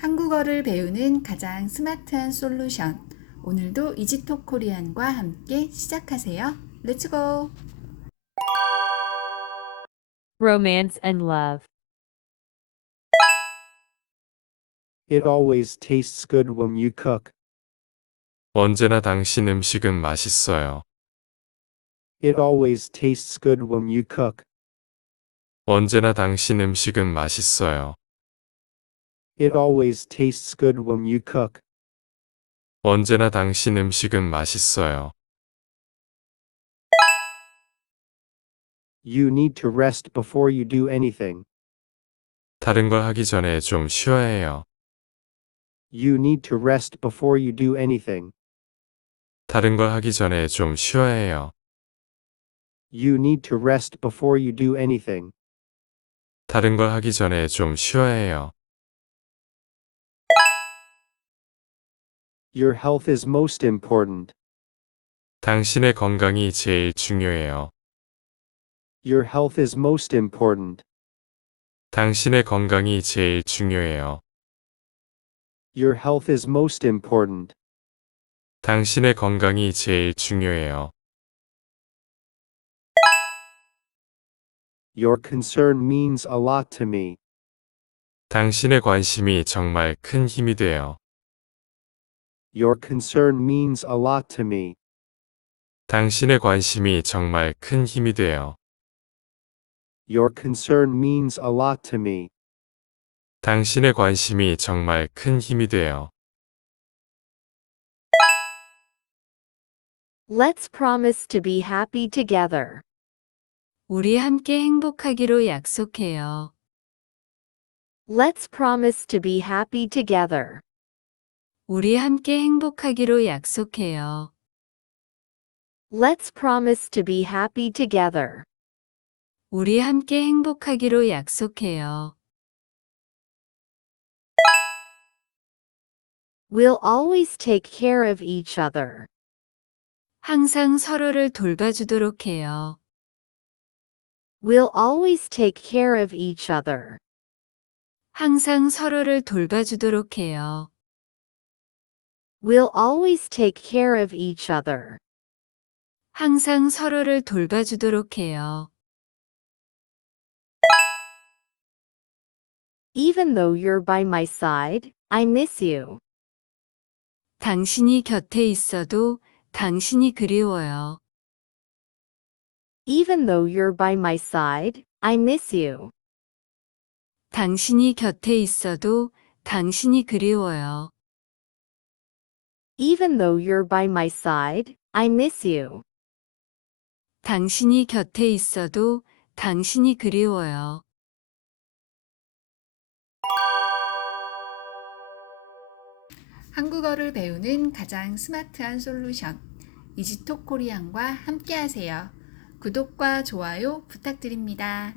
한국어를 배우는 가장 스마트한 솔루션. 오늘도 이지톡 코리안과 함께 시작하세요. Let's go! Romance and love. It always tastes good when you cook. 언제나 당신 음식은 맛있어요. It always tastes good when you cook. 언제나 당신 음식은 맛있어요. It always tastes good when you cook. 언제나 당신 음식은 맛있어요. You need to rest before you do anything. 다른 걸 하기 전에 좀 쉬어야 해요. You need to rest before you do anything. 다른 걸 하기 전에 좀 쉬어야 해요. You need to rest before you do anything. 다른 걸 하기 전에 좀 쉬어야 해요. Your health is most important. 당신의 건강이 제일 중요해요. Your health is most important. 당신의 건강이 제일 중요해요. Your health is most important. 당신의 건강이 제일 중요해요. Your concern means a lot to me. 당신의 관심이 정말 큰 힘이 돼요. Your concern means a lot to me. 당신의 관심이 정말 큰 힘이 돼요. Your concern means a lot to me. 당신의 관심이 정말 큰 힘이 돼요. Let's promise to be happy together. 우리 함께 행복하기로 약속해요. Let's promise to be happy together. 우리 함께 행복하기로 약속해요. Let's promise to be happy together. 우리 함께 행복하기로 약속해요. We'll always take care of each other. 항상 서로를 돌봐주도록 해요. We'll always take care of each other. 항상 서로를 돌봐주도록 해요. We'll always take care of each other. 항상 서로를 돌봐주도록 해요. Even though you're by my side, I miss you. 당신이 곁에 있어도 당신이 그리워요. Even though you're by my side, I miss you. 당신이 곁에 있어도 당신이 그리워요. Even though you're by my side, I miss you. 당신이 곁에 있어도 당신이 그리워요. 한국어를 배우는 가장 스마트한 솔루션. 이지톡 코리안과 함께하세요. 구독과 좋아요 부탁드립니다.